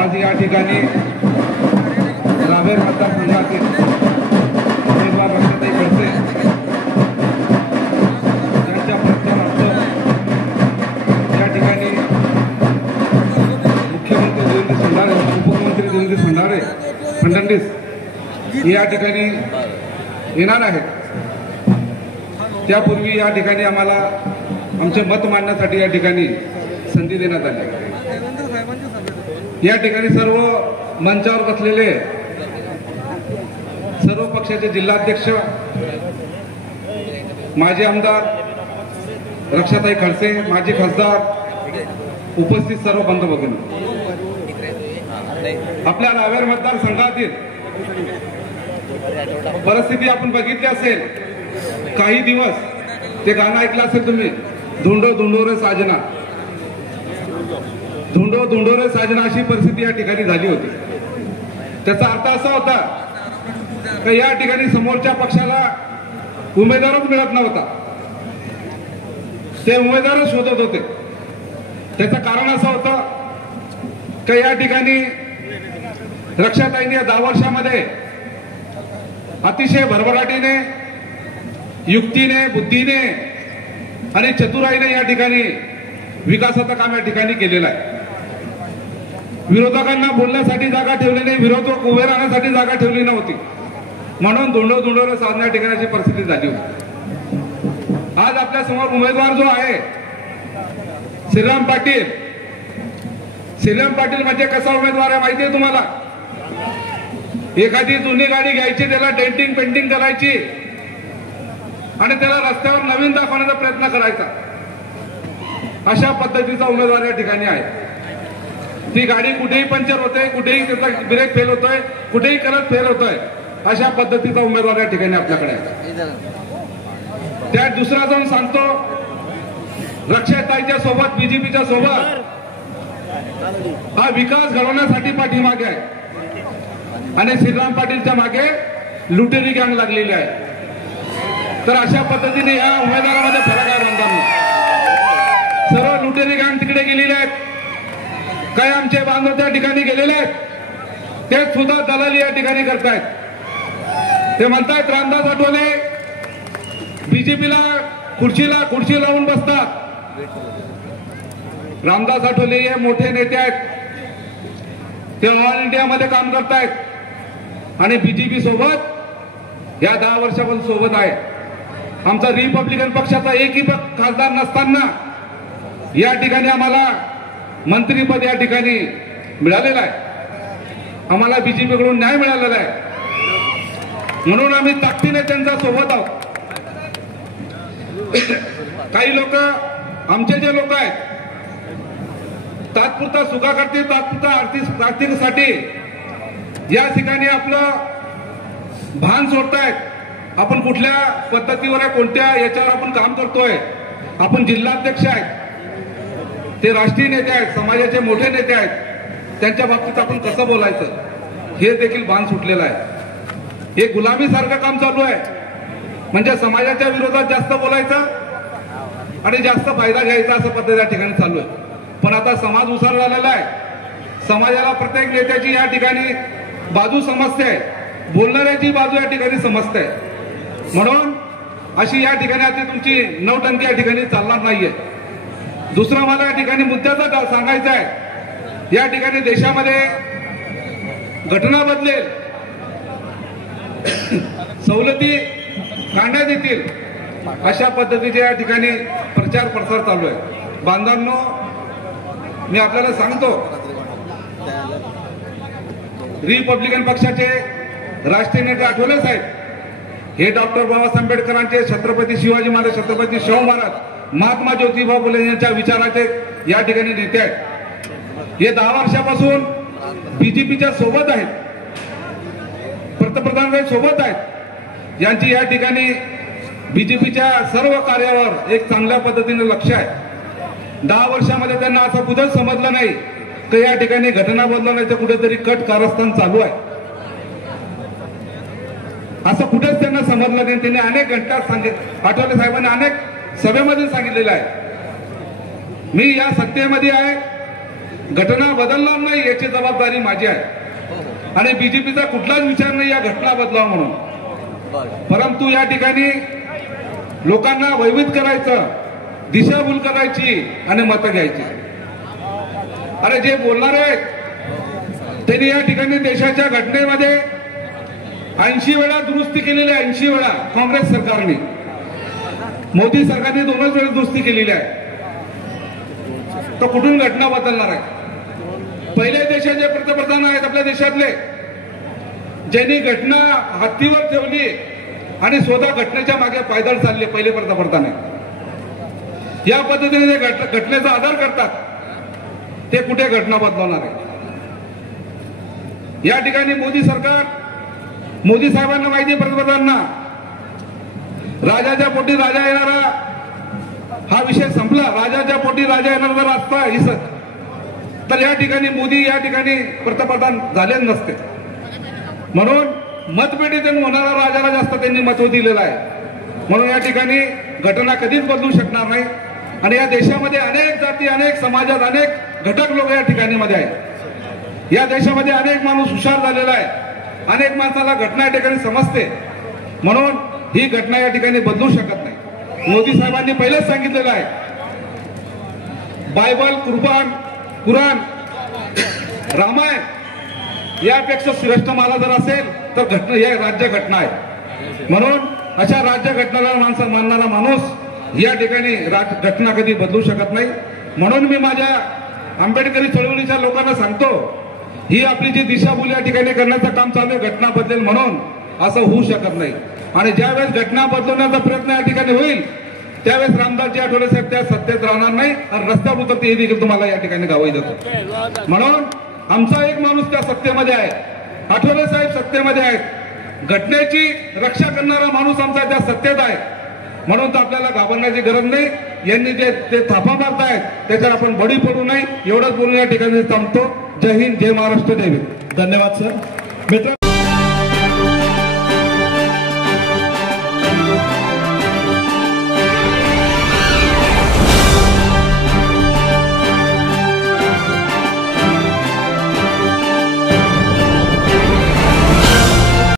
आज या ठिकाणी रावेर मतदारसंघातील उमेदवार रक्षाताई खडसे यांच्या प्रचारार्थ या ठिकाणी मुख्यमंत्री देवेंद्र फडणवीस या ठिकाणी येणार आहेत। त्यापूर्वी या ठिकाणी आम्हाला आमचे मत मांडण्यासाठी या ठिकाणी संधी देण्यात आली। या ठिकाणी सर्व मंचावर बसलेले सर्व पक्षाचे जिल्हाध्यक्ष, माजी आमदार रक्षाताई खडसे, माजी खासदार, उपस्थित सर्व बंधू भगिनी, आपल्या रावेर मतदारसंघातील परिस्थिती आपण बघितली असेल। काही दिवस ते गाणं ऐकलं असेल तुम्ही, धुंडो धुंडो रे साजना, धुंडो धुंडो रे साजना अशी परिस्थिती या ठिकाणी झाली होती। त्याचा अर्थ असा होता की या ठिकाणी समोरच्या पक्षाला उमेदवारच मिळत नव्हता, ते उमेदवारच शोधत होते। त्याचं कारण असं होतं की या ठिकाणी रक्षाताईंनी 10 वर्षामध्ये अतिशय भरभराटीने, युक्तीने, बुद्धीने आणि चतुराईने या ठिकाणी विकासाचं काम या ठिकाणी केलेलं आहे। विरोधकांना बोलण्यासाठी जागा ठेवली नाही, विरोधक उभे राहण्यासाठी जागा ठेवली नव्हती, म्हणून धुंडो धुंडोरे साधण्या ठिकाणाची परिस्थिती झाली होती। आज आपल्या समोर उमेदवार जो आहे श्रीराम पाटील, श्रीराम पाटील म्हणजे कसा उमेदवार आहे माहिती आहे तुम्हाला? एखादी जुनी गाडी घ्यायची, त्याला डेंटिंग पेंटिंग करायची आणि त्याला रस्त्यावर नवीन दाखवण्याचा प्रयत्न करायचा, अशा पद्धतीचा उमेदवार या ठिकाणी आहे। ती गाडी कुठेही पंक्चर होते, कुठेही त्याचा ब्रेक फेल होतोय, कुठेही करत फेल होतोय, अशा पद्धतीचा उमेदवार या ठिकाणी आपल्याकडे आहे। त्या दुसरा जाऊन सांगतो, रक्षाताईच्या सोबत, बीजेपीच्या सोबत हा विकास घडवण्यासाठी पाठीमागे आहे आणि श्रीराम पाटीलच्या मागे लुटेरी गँग लागलेली आहे। तर अशा पद्धतीने या उमेदवारामध्ये फरक आहे बांधवांनो। सर्व लुटेरी गँग तिकडे गेलेले आहेत, काही आमचे बांधव त्या ठिकाणी गेलेले आहेत, ते सुद्धा दलाली या ठिकाणी करतायत। ते म्हणतायत रामदास आठवले बीजेपीला खुर्ची लावून बसतात। रामदास आठवले हे मोठे नेते आहेत, ते ऑल इंडियामध्ये काम करतायत आणि बीजेपी सोबत या 10 वर्षापासून सोबत आहे। आमचा रिपब्लिकन पक्षाचा एकही खासदार नसताना या ठिकाणी आम्हाला मंत्रीपद या ठिकाणी मिळालेलं आहे, आम्हाला बीजेपीकडून न्याय मिळालेला आहे, म्हणून आम्ही ताकदीने त्यांच्या सोबत आहोत। काही लोक, आमचे जे लोक आहेत, तात्पुरता सुखाकरते, तात्पुरता आर्थिकसाठी या ठिकाणी आपलं भान सोडतायत। आपण कुठल्या पद्धतीवर आहे, कोणत्या याच्यावर आपण काम करतोय, आपण जिल्हाध्यक्ष आहेत, ते राष्ट्रीय नेते आहेत, समाजाचे मोठे नेते आहेत, त्यांच्या बाबतीत आपण कसं बोलायचं हे देखील भान सुटलेलं आहे। हे गुलामीसारखं काम चालू आहे, म्हणजे समाजाच्या विरोधात जास्त बोलायचं आणि जास्त फायदा घ्यायचा, असं पद्धत या ठिकाणी चालू आहे। पण आता समाज उसार झालेला आहे, समाजाला प्रत्येक नेत्याची या ठिकाणी बाजू समजते, बोलणाऱ्याची बाजू या ठिकाणी समजते, म्हणून अशी या ठिकाणी आता तुमची नौटंकी या ठिकाणी चालणार नाहीये। दुसरा मला या ठिकाणी मुद्द्याचा सांगायचा आहे, या ठिकाणी देशामध्ये घटना बदलेल, सवलती काढण्यात येतील, अशा पद्धतीचे या ठिकाणी प्रचार प्रसार चालू आहे। बांधवांनो, मी आपल्याला सांगतो, रिपब्लिकन पक्षाचे राष्ट्रीय नेते आठवले साहेब हे डॉक्टर बाबासाहेब आंबेडकरांचे, छत्रपती शिवाजी महाराज, छत्रपती शाहू महाराज, महात्मा ज्योतिबा फुले यांच्या विचाराचे या ठिकाणी नेते आहेत। हे 10 वर्षापासून बीजेपीच्या सोबत आहेत, पंतप्रधान सोबत आहेत, यांची या ठिकाणी बीजेपीच्या सर्व कार्यावर एक चांगल्या पद्धतीने लक्ष आहे। 10 वर्षामध्ये त्यांना असं कुठंच समजलं नाही की या ठिकाणी घटना बदलण्याचं कुठेतरी कट कारस्थान चालू आहे, असं कुठेच त्यांना समजलं नाही। त्यांनी अनेक घंटा सांगितलं, आठवले साहेबांनी अनेक सभेमध्ये सांगितलेलं आहे, मी या सत्तेमध्ये आहे, घटना बदलणार नाही याची जबाबदारी माझी आहे आणि बीजेपीचा कुठलाच विचार नाही या घटना बदलाव म्हणून, परंतु या ठिकाणी लोकांना भयभीत करायचं, दिशाभूल करायची आणि मतं घ्यायची. अरे जे बोलणार आहेत त्यांनी या ठिकाणी देशाच्या घटनेमध्ये 80 वेळा दुरुस्ती केलेली आहे. 80 वेळा काँग्रेस सरकारने, मोदी सरकारने 2च वेळा दुरुस्ती केलेली आहे. तर कुठून घटना बदलणार आहे? पहिले देशाचे पंतप्रधान आहेत आपल्या देशातले ज्यांनी घटना हातीवर ठेवली आणि स्वतः घटनेच्या मागे पायदळ चालले. पहिले पंतप्रधान आहे. या पद्धतीने जे घटनेचा आदर करतात ते कुठे घटना बदलवणार आहे? या ठिकाणी मोदी सरकार, मोदी साहेबांना माहिती आहे पंतप्रधानांना राजाच्या पोटी राजा येणारा हा विषय संपला. राजाच्या पोटी राजा येणार जर असता तर या ठिकाणी मोदी या ठिकाणी पंतप्रधान झाले नसते. म्हणून मतपेटीतून होणारा राजाला जास्त त्यांनी महत्व दिलेलं आहे. म्हणून या ठिकाणी घटना कधीच बदलू शकणार नाही. आणि या देशामध्ये अनेक जाती, अनेक समाजात अनेक घटक लोक या ठिकाणी मध्ये आहेत. या देशामध्ये अनेक माणूस हुशार झालेला आहे. अनेक माणसाला घटना या ठिकाणी समजते. म्हणून ही घटना या ठिकाणी बदलू शकत नाही. मोदी साहेबांनी पहिलेच सांगितलेलं आहे, बायबल, कुराण, रामायण यापेक्षा श्रेष्ठ मला जर असेल तर घटना या राज्य घटना आहे. म्हणून अशा राज्य घटनेला मानणारा माणूस या ठिकाणी घटना कधी बदलू शकत नाही. म्हणून मी माझ्या आंबेडकरी चळवळीच्या लोकांना सांगतो, ही आपली जी दिशाभूल या ठिकाणी करण्याचं काम चालू आहे, घटना बदलेल म्हणून असं होऊ शकत नाही. आणि ज्यावेळेस घटना बदलवण्याचा प्रयत्न या ठिकाणी होईल त्यावेळेस रामदासजी आठवले साहेब त्या सत्तेत राहणार नाही आणि रस्त्यावर उतरते हे देखील तुम्हाला या ठिकाणी गावाही देतो. म्हणून आमचा एक माणूस त्या सत्तेमध्ये आहे, आठवले साहेब सत्तेमध्ये आहेत. घटनेची रक्षा करणारा माणूस आमचा त्या सत्तेत आहे. म्हणून तर आपल्याला घाबरण्याची गरज नाही. यांनी जे ते थापा मारतायत त्याच्यावर आपण बळी पडू नये एवढंच बोलून या ठिकाणी थांबतो. जय हिंद, जय महाराष्ट्र, जय हिंद. धन्यवाद सर. मित्र